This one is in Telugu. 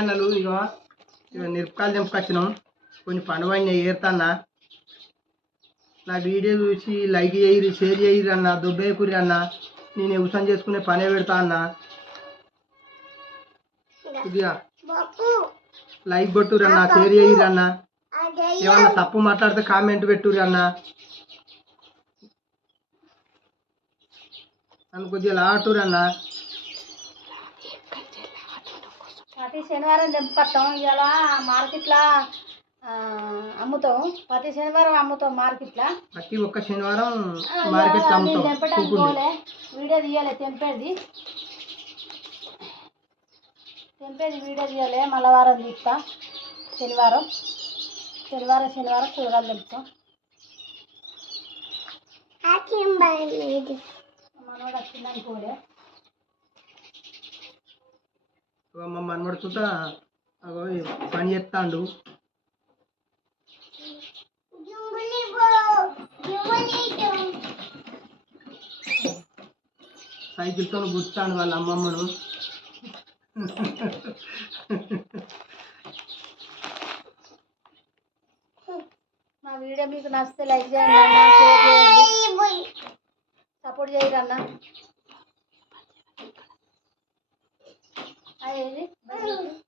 అన్నలు ఇగో నిరుపకాలు తెంపుకొచ్చినాం కొన్ని పండుగ ఏర్తన్నా నా వీడియో చూసి లైక్ చేయరు షేర్ చేయరు అన్న దుబ్బే కురి అన్న నేను ఉసం చేసుకునే పనే పెడతా అన్న ఇదిగా లైక్ కొట్టురు అన్న షేర్ చేయరు అన్న ఏమన్నా తప్పు మాట్లాడితే కామెంట్ పెట్టురు అన్న అనుకొద్దిగా లాగట్టురు అన్న ప్రతి శనివారం దింపుకొస్తాం ఇవాళ మార్కెట్లో అమ్ముతాం ప్రతి శనివారం అమ్ముతాం మార్కెట్లో ప్రతి ఒక్క శనివారం తెంపడానికి వీడియో తీయాలి తెంపేది తెంపేది వీడియో తీయాలి మళ్ళవారం తీస్తా శనివారం శనివారం శనివారం కూరగాయలు తెంపుతాం మనోడు వచ్చిందని పోలే అమ్మ అన్నమాట చూతా అగో పనిచేతాండు జిమ్లిబో జిమ్లిట సైకిల్ తొలు బూస్తాండు వాళ్ళ అమ్మమరు మా వీడియో మీకు నస్తే లైక్ చేయండి షేర్ చేయండి సపోర్ట్ చేయండి అన్నా 嗯。